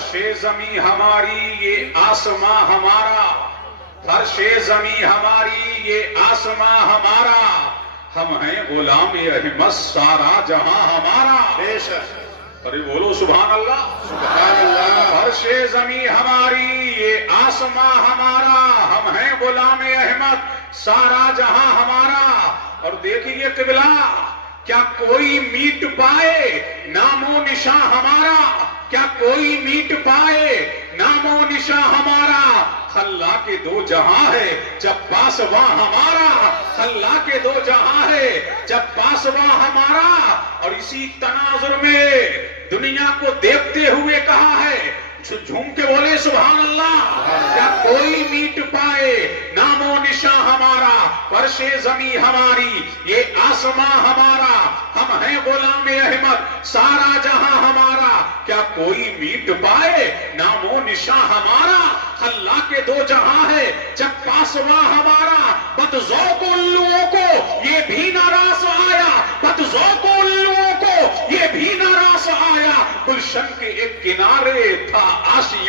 فرش زمیں ہماری یہ آسماں ہمارا، فرش زمیں ہماری یہ آسماں ہمارا، ہم ہیں غلام احمد سارا جہاں ہمارا۔ بے شک، ارے بولو سبحان اللہ۔ سبحان اللہ۔ فرش زمیں ہماری یہ آسماں ہمارا، ہم ہیں غلام احمد سارا جہاں ہمارا۔ اور دیکھیے قبلہ، کیا کوئی میٹ پائے نام و نشاں ہمارا، کیا کوئی میٹ پائے نام و نشاں ہمارا۔ خلا کے دو جہاں ہے جب پاسواں ہمارا، خلا کے دو جہاں ہے جب پاسواں ہمارا۔ اور اسی تناظر میں دنیا کو دیکھتے ہوئے کہا ہے، جھوم کے بولے سبحان اللہ، کیا کوئی میٹ پائے نام و نشاں ہمارا، فرش زمیں ہماری یہ آسماں ہمارا، ہم ہیں غلام احمد سارا جہاں ہمارا۔ کیا کوئی میٹ پائے نام و نشاں ہمارا، خلا کے دو جہاں ہے جب پاسواں ہمارا۔ بد ذوق الوؤں کو یہ بھی نہ راس آیا، بد ذوق الوؤں کو یہ بھی نہ راس آیا، گلشن کے ایک کنارے تھا عاشق